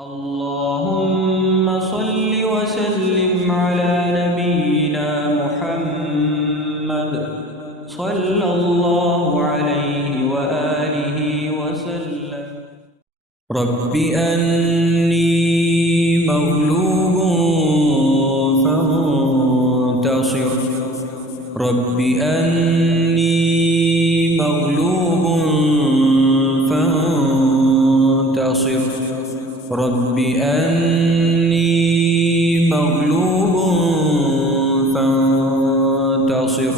اللهم صل وسلم على نبينا محمد صلى الله عليه وآله وسلم. رب أني مغلوب فانتصر. رب أني مغلوب فانتصر. رب أني مغلوب فانتصر.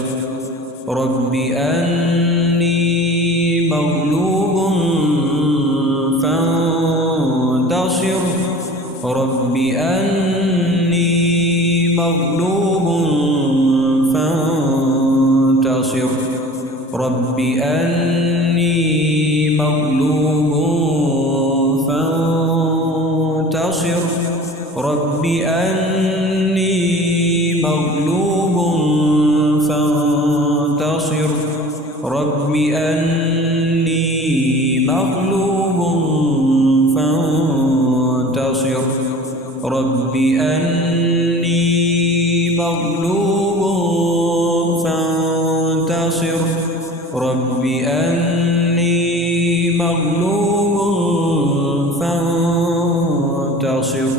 رب أني مغلوب فانتصر. رب أني مغلوب فانتصر. رب أني مغلوب فانتصر. رب أني مغلوب فانتصر. رب أني مغلوب فانتصر. رب أني مغلوب فانتصر. رب أني مغلوب فانتصر.